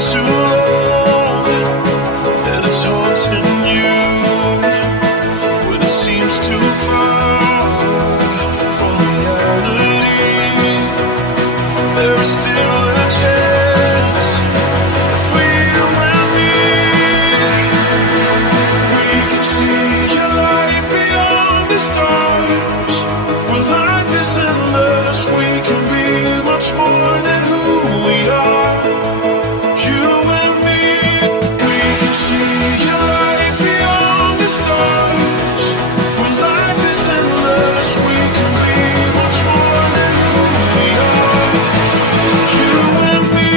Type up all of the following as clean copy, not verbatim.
too long that it's haunting you when it seems too far from reality. There is still a chance for you and me. We can see your light beyond the stars. When life is endless, we can be much more than who we are. You and me, we can see your light beyond the stars. When life is endless, we can be much more than who we are. You and me.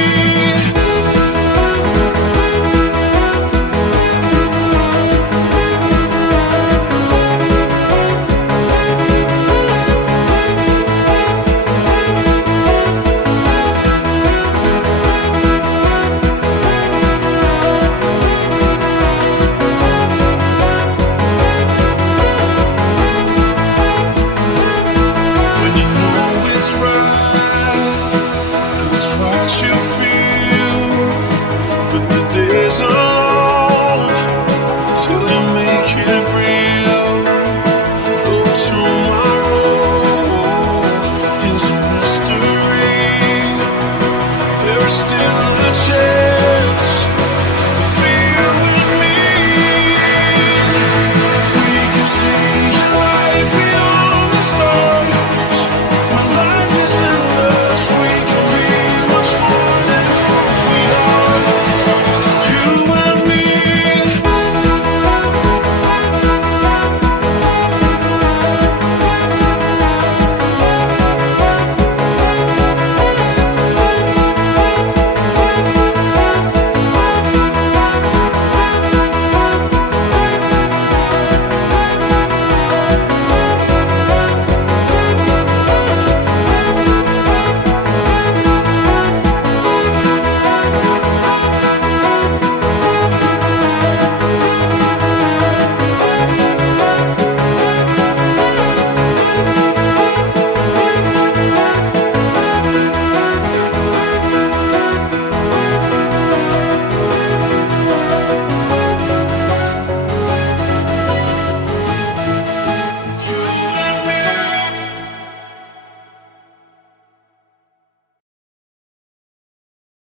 When you know it's right, it's what you feel. But the days are long till you make it real. Though tomorrow is a mystery, there is still a chance.